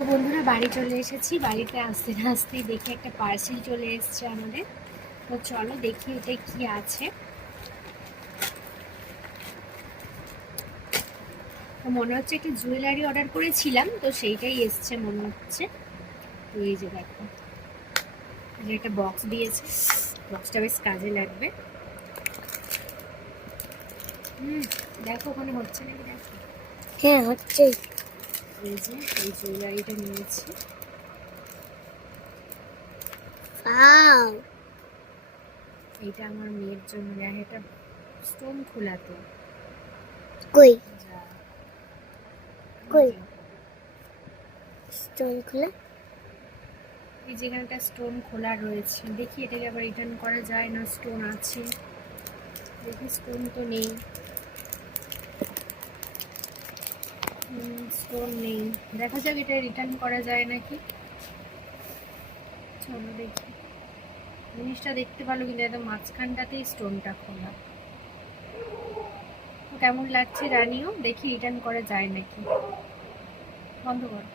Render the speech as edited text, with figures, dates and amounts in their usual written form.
তো বন্ধুরা বাড়ি চলে এসেছি। বাড়িতে আসতে না আসতেই দেখি একটা পার্সেল চলে এসছে আমাদের। তো চলো দেখি এটা কি আছে। তো মনে হচ্ছে একটা জুয়েলারি অর্ডার করেছিলাম, তো সেইটাই এসছে মনে হচ্ছে। তো এই যে দেখো, যে একটা বক্স দিয়েছে, বক্সটা বেশ কাজে লাগবে। দেখো ওখানে হচ্ছে নাকি দেখো। হ্যাঁ হচ্ছে। এই যে এই জুয়েলারিটা নিয়েছি। ওয়াও, এইটা আমার মেয়ের জন্য। এটা স্টোন খোলা তো। কই যা কই স্টোন খোলা? এই যেখানটা স্টোন খোলা রয়েছে, দেখি এটাকে আবার রিটার্ন করা যায় না। স্টোন আছে, দেখি স্টোন তো নেই। স্টোন নেই, দেখা যাক এটা রিটার্ন করা যায় নাকি। চলো দেখি। জিনিসটা দেখতে ভালো, কিন্তু একদম মাঝখানটাতেই স্টোনটা খোলা। তো কেমন লাগছে জানিও, দেখি রিটার্ন করা যায় নাকি। বন্ধ করো।